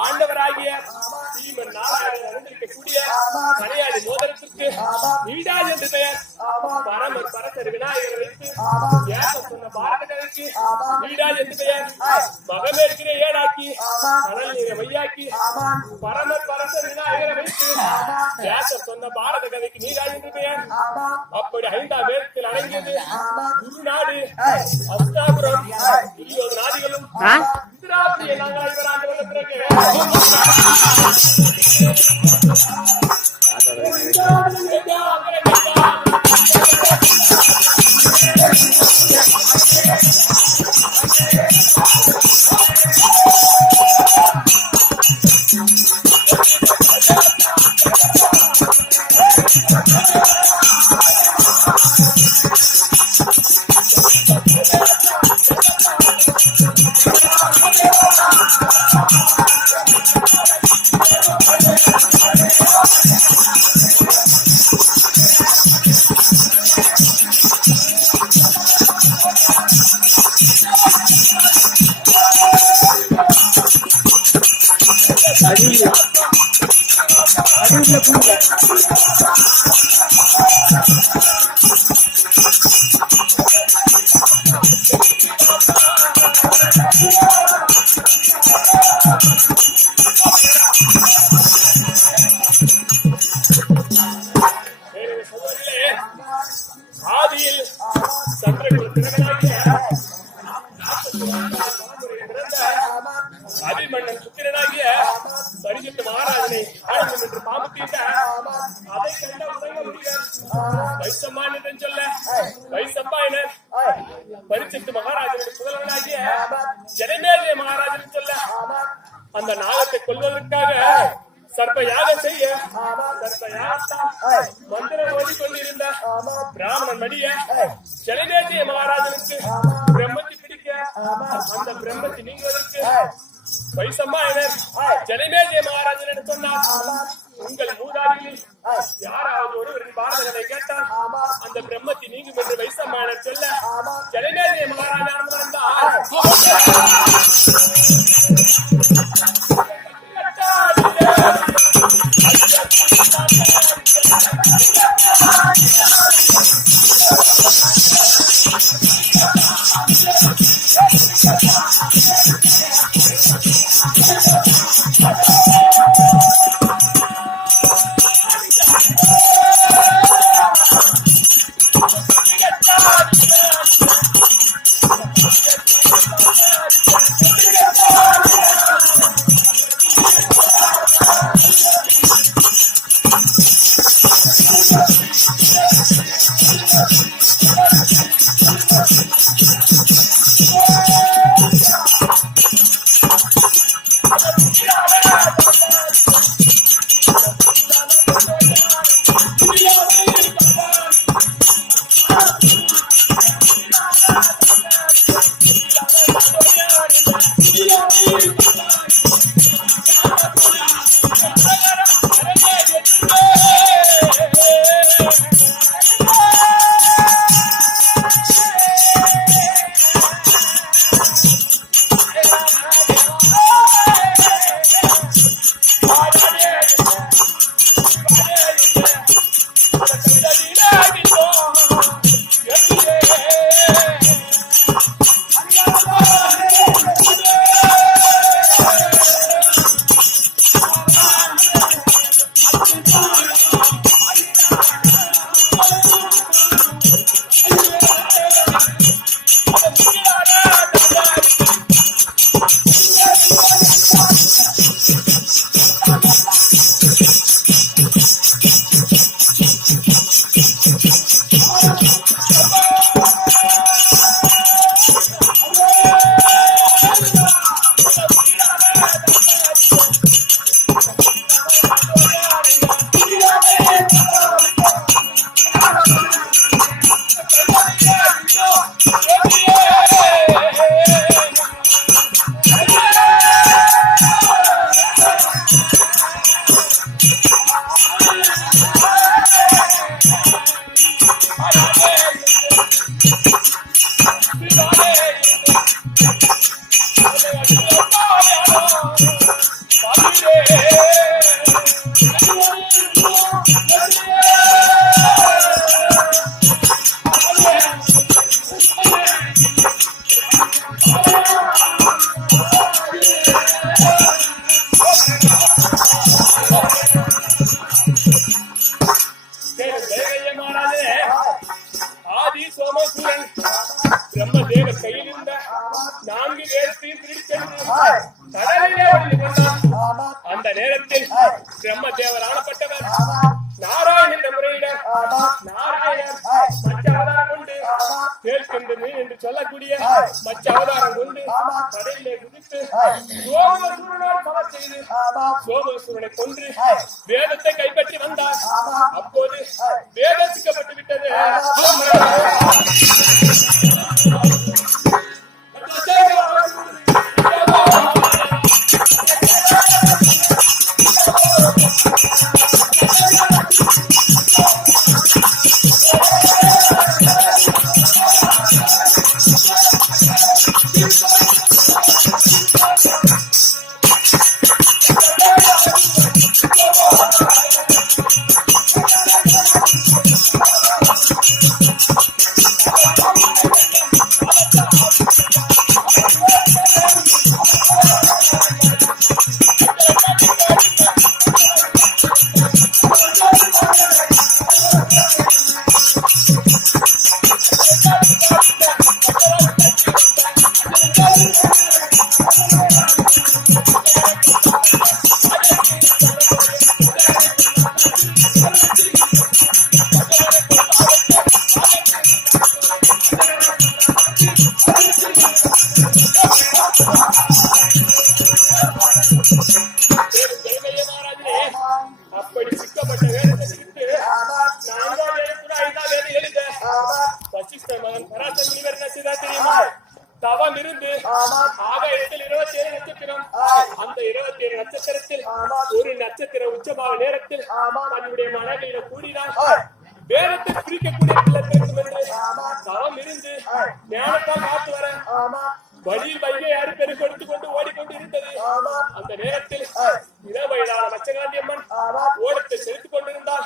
ஆண்டவராகிய ஸ்ரீமன் நாராயணன் அறிந்திருக்கக்கூடிய மலையாளி மோதிரத்திற்கு நீடாஜ் என்று பெயர். பரமர் பரசர் விநாயகர் வைத்து ஏச சொன்ன பாரத கதைக்கு நீடாஜ் என்று பெயர். மகமேற்கிற ஏடாக்கி கடல் நீரை வையாக்கி பரமர் பரசர் விநாயகரை வைத்து ஏச சொன்ன பாரத கதைக்கு நீடாஜ் என்று பெயர். அப்படி 5ஆம் வேதத்தில் அடங்கியது குருநாடு அஸ்தாபுரம் 20 நாடுகளும் இந்திராபுரிய நாங்கள் ஆண்டு பிறகு ஆதியில் அபிமன்னன் புத்திரனாகிய பரிசுத்த மகாராஜனை ஆளும் என்று பாம்பு தீட்ட அதை கண்ட உதங்க முடியாது. வைசம்மான் என்று சொல்ல வைசம்பாயனர் பரிசுத்த மகாராஜனுடைய புதல்வனாகிய ஜனமேஜய மகாராஜன் சொல்ல அந்த நாகத்தை கொல்வதற்காக சர்ப்ப யாகம் செய்ய மந்திரம் ஓடிக்கொண்டிருந்த பிராமணன் மடிய ஜனமேஜய மகாராஜனுக்கு பிரம்மத்தை பிடிக்க அந்த பிரம்மத்தை நீங்குவதற்கு வைசம்பாயனர் ஜனமேஜய மகாராஜன் சொன்னார். உங்கள் மூதாடிகளில் யாராவது ஒருவரின் பாரதங்களை கேட்டால் அந்த பிரம்மத்தை நீங்கும் என்று வைசம்பாயனர் சொல்ல ஜனமேஜய மகாராஜன் வந்தார். மேல் பிரம்மதேவர் ஆனப்பட்டவர் நாராயணன் என்ற முறையினர் நாராயணன் மச்ச அவதாரம் கொண்டு கேட்கின்ற மீன் என்று சொல்லக்கூடிய மச்ச அவதாரம் கொண்டு கடலிலே குதித்து சோமசூரனோடு சமர் செய்து சோமசூரனை கொன்று வேதத்தை கைப்பற்றி வந்தார். அப்போது வேதம் சிக்கப்பட்டு விட்டது. அப்படி சிக்கப்பட்ட வேதத்தை சிரித்து வசிஷ்ட மகன் பராசர முனிவர் என்ன செய்தார் தெரியுமா? தவம் இருந்து ஆகாயத்தில் 27 நட்சத்திரம், அந்த 27 நட்சத்திரத்தில் ஒரு நட்சத்திர உச்சமாக நேரத்தில் தன்னுடைய மனைவியில கூடினார். வேதத்தை பிரிக்கக்கூடிய பிள்ளை பேசும் என்று தவம் இருந்து ஞானத்தால் காத்து வர வழியில் வைகை யாரு பெருக்கெடுத்துக் கொண்டு ஓடிக்கொண்டு இருந்தது. அந்த நேரத்தில் இளவயதான மச்சகாந்தி அம்மன் ஓடத்தை செலுத்திக் கொண்டிருந்தார்.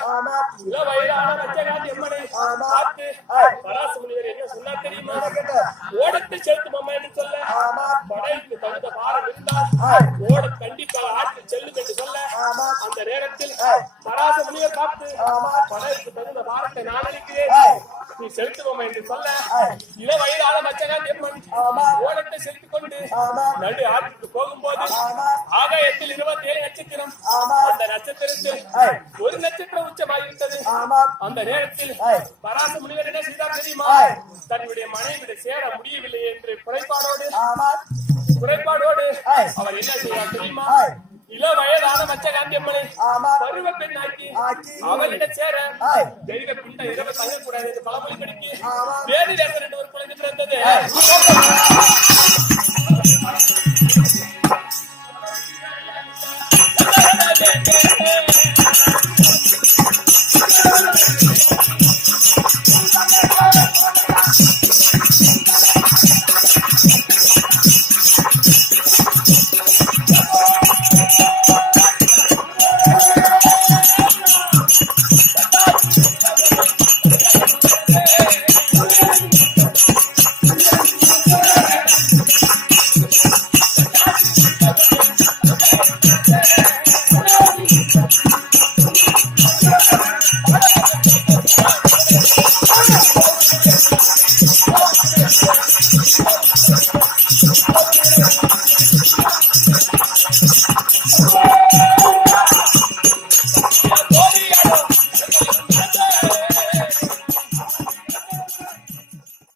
இளவயதான மச்சகாந்தி அம்மனை பார்த்து பராசர முனிவர் என்ன சொன்னார் தெரியுமா? ஓடத்தை செலுத்தும் அம்மா என்று சொல்ல படைக்கு தகுந்த பாரம் இருந்தால் ஓட கண்டிப்பாக ஆற்றில் செல்லும் என்று சொல்ல அந்த நேரத்தில் பராசர முனிவர் பார்த்து படைக்கு தகுந்த பாரத்தை நான் அளிக்கிறேன், நீ செலுத்துவோம் என்று சொல்ல இளவயதான மச்சகாந்தி அம்மன் ஓடத்தை செலுத்திக் கொண்டு நடு ஆற்றுக்கு போகும்போது ஆகாயத்தில் 27 நட்சத்திரம், அந்த நட்சத்திரத்தில் ஒரு நட்சத்திரம் உச்சமாகிவிட்டது. அந்த நேரத்தில் பராசர முனிவர் என்ன செய்தார் தெரியுமா? தன்னுடைய மனைவியை சேர முடியவில்லை என்று குறைபாடோடு அவர் என்ன செய்வார் தெரியுமா? இளவயதான மச்சகாந்தி அம்மனை பருவ பெண்ணாக்கி அவளிடம் சேர தெய்வ பிண்ட இரவு தங்கக்கூடாது என்று பழமொழி கிடைக்கி வேதிவேசன் என்று ஒரு குழந்தை பிறந்தது.